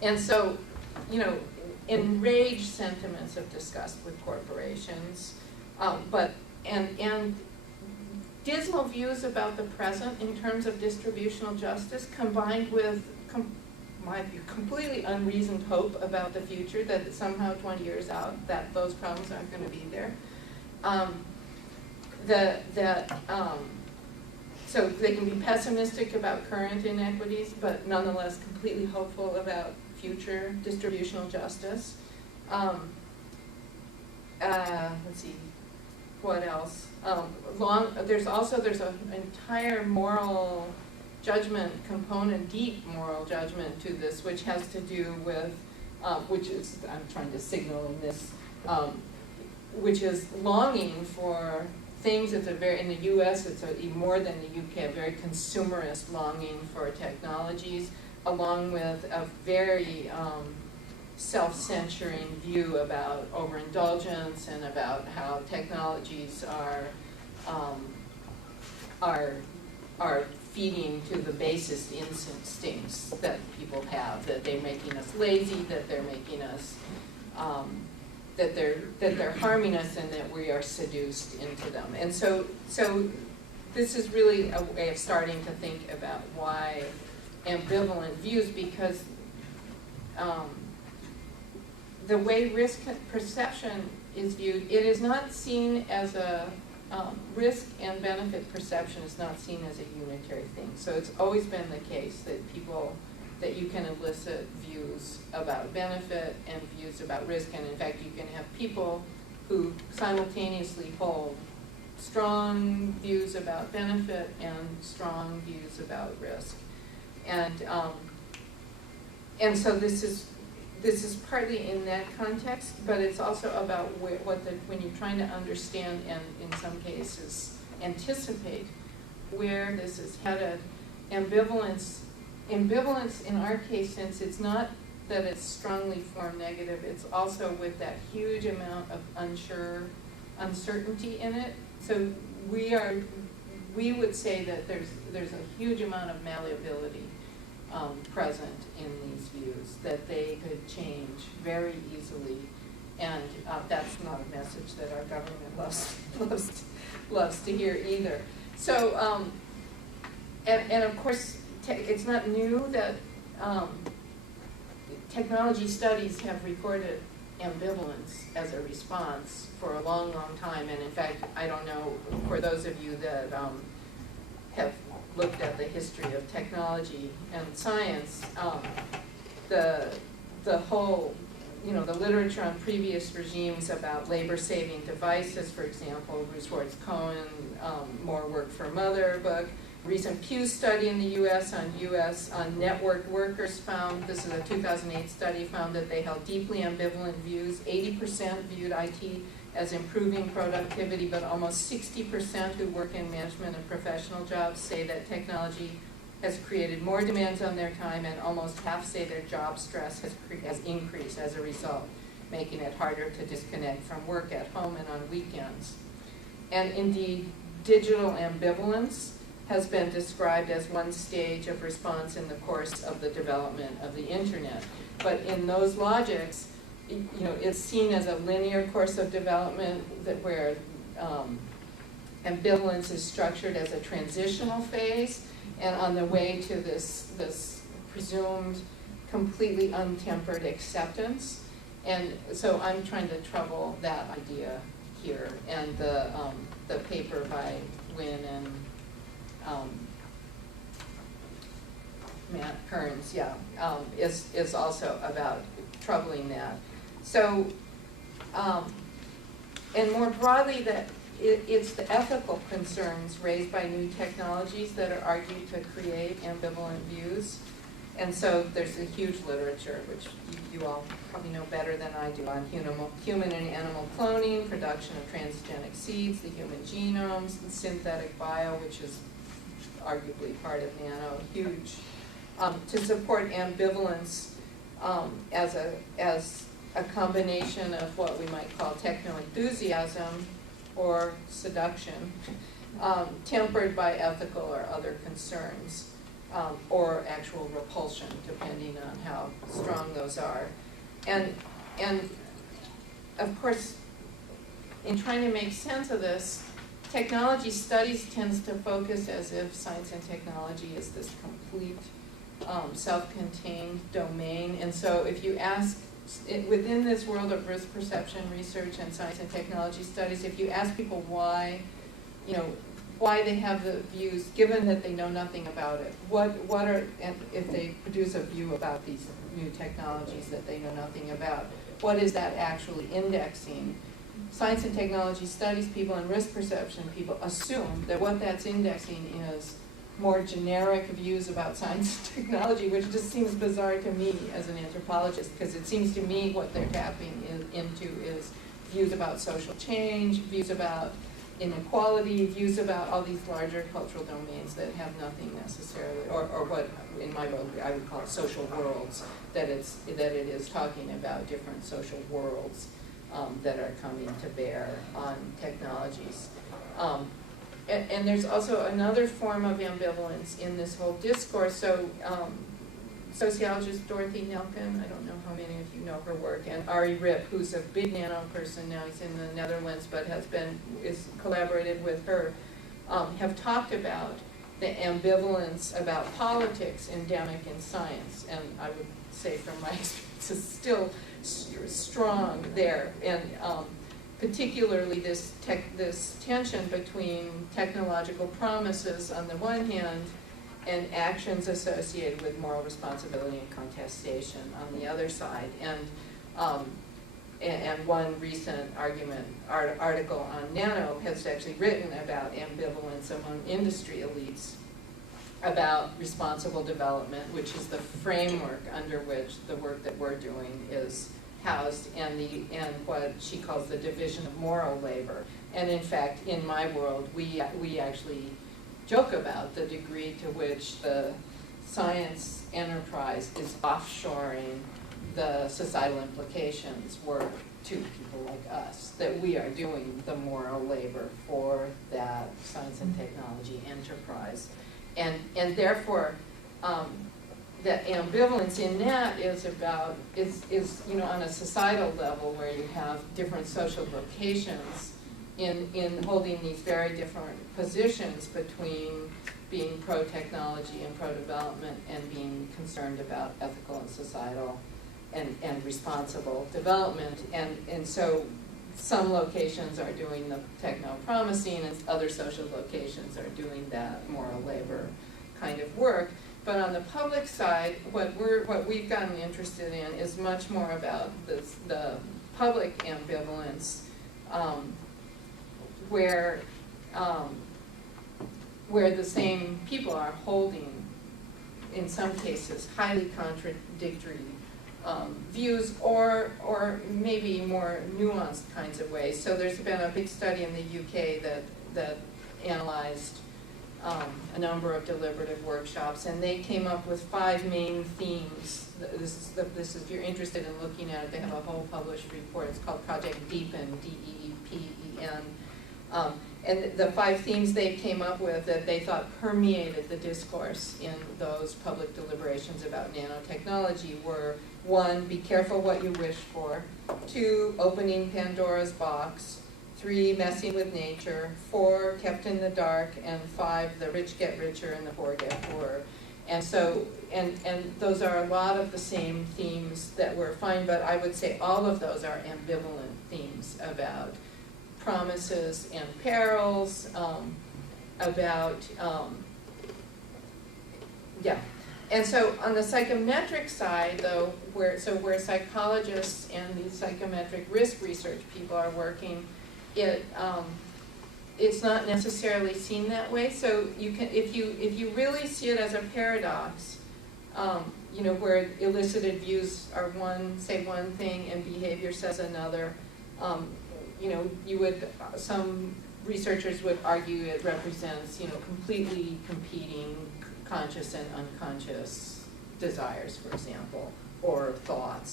And so, you know, enraged sentiments of disgust with corporations, and dismal views about the present in terms of distributional justice, combined with my view, completely unreasoned hope about the future, that somehow 20 years out that those problems aren't going to be there. So they can be pessimistic about current inequities, but nonetheless completely hopeful about future distributional justice. Let's see, what else? There's an entire moral judgment component, deep moral judgment to this, which has to do with, which is, I'm trying to signal in this, which is longing for things. It's in the US, it's even more than the UK, a very consumerist longing for technologies, along with a very self-censoring view about overindulgence and about how technologies are feeding to the basest instincts that people have, that they're making us lazy, that they're making us, that they're harming us, and that we are seduced into them. And so this is really a way of starting to think about why ambivalent views, because the way risk perception is viewed, it is not seen as a risk and benefit perception is not seen as a unitary thing. So it's always been the case that you can elicit views about benefit and views about risk, and in fact you can have people who simultaneously hold strong views about benefit and strong views about risk. And so this is partly in that context, but it's also about when you're trying to understand and in some cases anticipate where this is headed. Ambivalence in our case, since it's not that it's strongly formed negative, it's also with that huge amount of uncertainty in it. So we would say that there's a huge amount of malleability present in these views, that they could change very easily, and that's not a message that our government loves to hear either. So, and of course, it's not new that technology studies have recorded ambivalence as a response for a long, long time, and in fact, I don't know, for those of you that have looked at the history of technology and science, the whole, the literature on previous regimes about labor-saving devices, for example, Bruce Cohen, More Work for Mother book. Recent Pew study in the U.S. on networked workers found, this is a 2008 study, found that they held deeply ambivalent views. 80% viewed IT as improving productivity, but almost 60% who work in management and professional jobs say that technology has created more demands on their time, and almost half say their job stress has increased as a result, making it harder to disconnect from work at home and on weekends. And indeed, digital ambivalence has been described as one stage of response in the course of the development of the internet. But in those logics, it's seen as a linear course of development where ambivalence is structured as a transitional phase, and on the way to this presumed completely untempered acceptance. And so I'm trying to trouble that idea here. And the paper by Wynn and Matt Kearns, is also about troubling that. So, and more broadly, that it's the ethical concerns raised by new technologies that are argued to create ambivalent views. And so there's a huge literature, which you all probably know better than I do, on human and animal cloning, production of transgenic seeds, the human genomes, and synthetic bio, which is arguably part of Nano, huge, to support ambivalence as a combination of what we might call techno-enthusiasm or seduction, tempered by ethical or other concerns. or actual repulsion, depending on how strong those are. And of course, in trying to make sense of this, technology studies tends to focus as if science and technology is this complete self-contained domain. And so if you ask, within this world of risk perception research and science and technology studies, if you ask people why, why they have the views, given that they know nothing about it, what are, and if they produce a view about these new technologies that they know nothing about, what is that actually indexing? Science and technology studies people and risk perception people assume that what that's indexing is more generic views about science and technology, which just seems bizarre to me as an anthropologist, because it seems to me what they're tapping into is views about social change, views about inequality, views about all these larger cultural domains that have nothing necessarily, or what in my world I would call social worlds, that it is talking about different social worlds that are coming to bear on technologies. And there's also another form of ambivalence in this whole discourse. So sociologist Dorothy Nelken, I don't know how many of you know her work, and Ari Rip, who's a big nano person now, he's in the Netherlands, but is collaborated with her, have talked about the ambivalence about politics endemic in science. And I would say from my experience, it's still strong there. And particularly this tension between technological promises on the one hand and actions associated with moral responsibility and contestation on the other side. And one recent article on Nano has actually written about ambivalence among industry elites about responsible development, which is the framework under which the work that we're doing is housed, and what she calls the division of moral labor. And in fact, in my world, we actually joke about the degree to which the science enterprise is offshoring the societal implications work to people like us, that we are doing the moral labor for that science and technology enterprise. And therefore, the ambivalence in that is on a societal level where you have different social vocations in holding these very different positions between being pro-technology and pro-development and being concerned about ethical and societal and responsible development. And so some locations are doing the techno-promising and other social locations are doing that moral labor kind of work. But on the public side, what we've gotten interested in is much more about the public ambivalence, where the same people are holding, in some cases, highly contradictory views, or maybe more nuanced kinds of ways. So there's been a big study in the UK that analyzed a number of deliberative workshops, and they came up with 5 main themes. This is if you're interested in looking at it, they have a whole published report. It's called Project Deepen, D-E-E-P-E-N. And the 5 themes they came up with that they thought permeated the discourse in those public deliberations about nanotechnology were: 1, be careful what you wish for; 2, opening Pandora's box; 3, messing with nature; 4, kept in the dark; and 5, the rich get richer and the poor get poorer. And so, and those are a lot of the same themes that we're finding, but I would say all of those are ambivalent themes about promises and perils, And so on the psychometric side, though, where psychologists and these psychometric risk research people are working, it's not necessarily seen that way. So you can, if you really see it as a paradox, where elicited views are say one thing and behavior says another, some researchers would argue it represents, completely competing conscious and unconscious desires, for example, or thoughts.